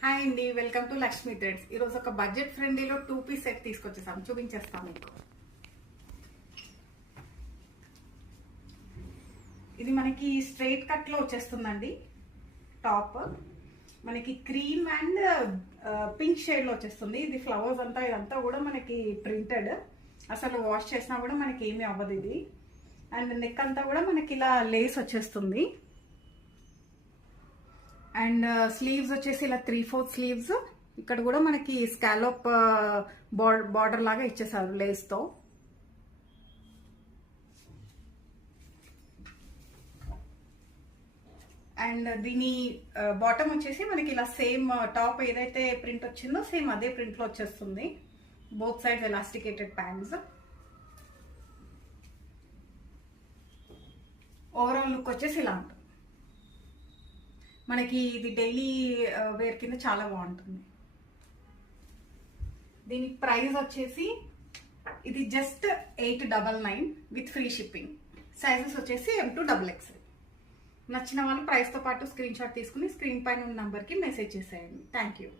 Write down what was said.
Hi అండి, welcome to Lakshmi threads. ఈరోజు ఒక బడ్జెట్ ఫ్రెండ్లీలో 2 పీస్ సెట్ తీసుకొచ్చేసాం, చూపించేస్తాం మీకు. ఇది మనకి స్ట్రైట్ కట్ లో వచ్చేస్తుందండి. టాప్ మనకి క్రీమ్ అండ్ పింక్ షేడ్ లో వచ్చేస్తుంది. ఇది ఫ్లవర్స్ అంతా ఇదంతా కూడా మనకి ప్రింటెడ్, అసలు వాష్ చేసినా కూడా మనకి ఏమీ అవ్వదు ఇది. అండ్ నెక్ అంతా కూడా మనకి ఇలా లేస్ వచ్చేస్తుంది. అండ్ స్లీవ్స్ వచ్చేసి ఇలా 3/4 స్లీవ్స్. ఇక్కడ కూడా మనకి స్కాలోప్ బార్డర్ లాగా ఇచ్చేసారు లేస్ తో. అండ్ దీని బాటమ్ వచ్చేసి మనకి ఇలా సేమ్ టాప్ ఏదైతే ప్రింట్ వచ్చిందో సేమ్ అదే ప్రింట్ లో వచ్చేస్తుంది. Both sides elasticated pants. Overall look వచ్చేసి ఇలా ఉంటుంది. మనకి ఇది డైలీ వేర్ కింద చాలా బాగుంటుంది. దీని ప్రైస్ వచ్చేసి ఇది just 899 with free shipping. Sizes వచ్చేసి M to XXL. నచ్చిన వాళ్ళు ప్రైస్తో పాటు స్క్రీన్ షాట్ తీసుకుని స్క్రీన్ పైన ఉన్న నంబర్కి మెసేజ్ చేసేయండి. Thank you.